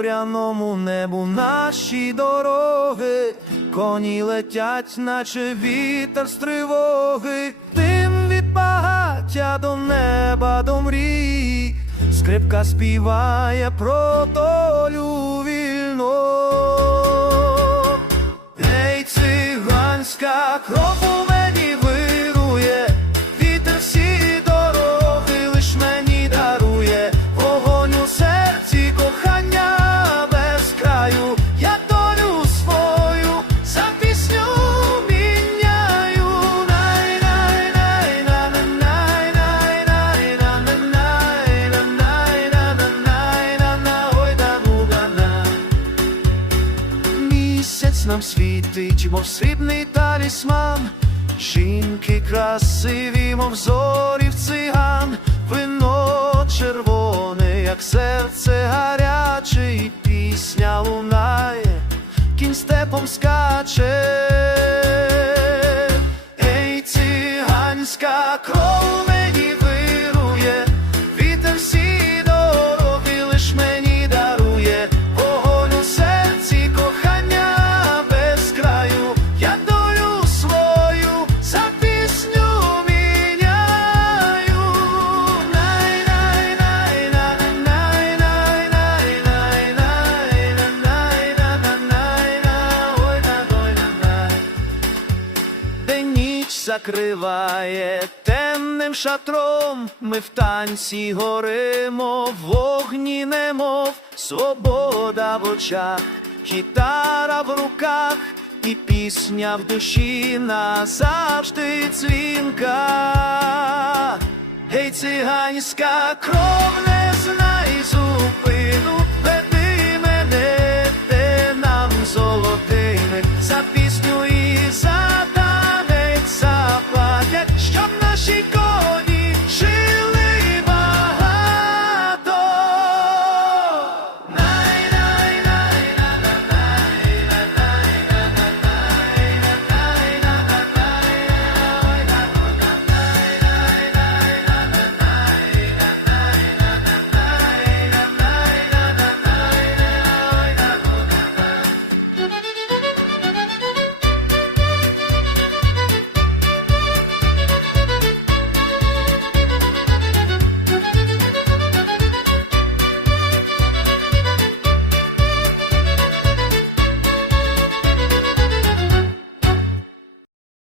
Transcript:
зоряному небу наші дороги, коні летять, наче вітер з тривоги, тим від багаття до неба, до мрій, скрипка співає про долю. Місяць нам світить, мов срібний талісман, жінки красиві, мов зорів циган, вино червоне, як серце гаряче, і пісня лунає, кінь степом скаче. Закриває темним шатром, ми в танці горимо, вогні немов, свобода в очах, гітара в руках, і пісня в душі назавжди дзвінка. Гей, циганська кров не знай зупину, веди мене, де нам золотий за пісню